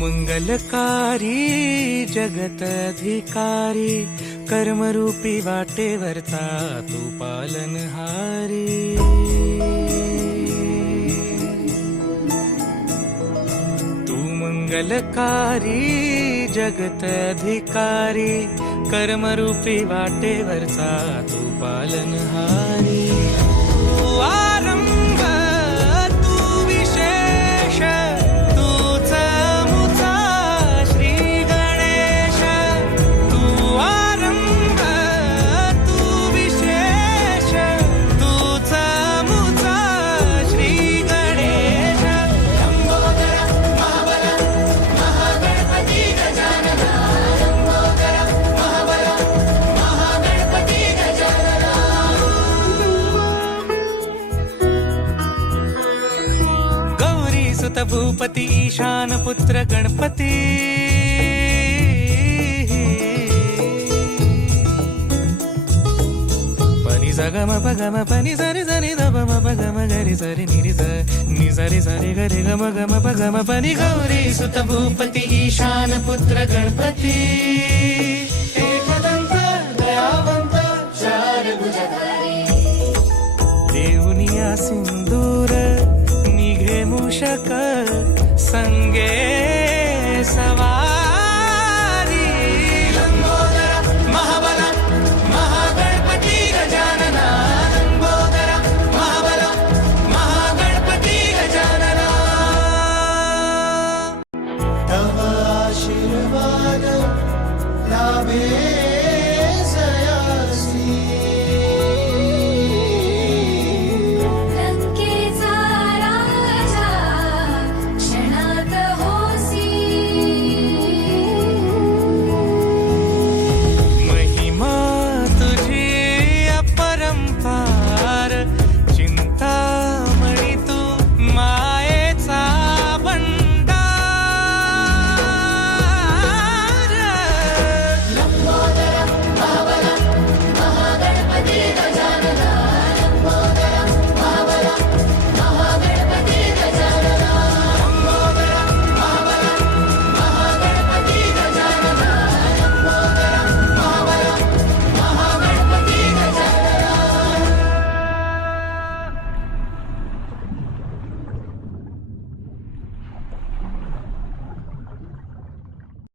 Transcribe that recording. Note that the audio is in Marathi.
मंगलकारी जगत अधिकारी कर्मरूपी वाटेवरचा तू पालनहारी। तू मंगलकारी जगत अधिकारी कर्मरूपी वाटेवरचा तू पालनहारी। तू आरंभ तू विशेष तूच मुचा श्री गणेश। तू आरंभ तू विशेष तूच मुचा श्री गणेश। लंबोदर महाबल महागणपती गजानना। लंबोदर महाबल महागणपती गजानना। गौरी सुत भूपती ईशान पुत्र गणपती। पनी सगम पगम पनी सरी सरी दबम पगम गरी सरी निरी नि सरी सरी गरी गम गम पगम पनी। गौरी सुत भूपती ईशान पुत्र गणपती। एकदंत दयावंत चार भुजधारी। देऊनिया सिंदूर निघे मूषक संगे सवारी। लंबोदर महाबल महागणपती गजानना। लंबोदर महाबल महागणपती गजानना। तव आशीर्वाद लाभे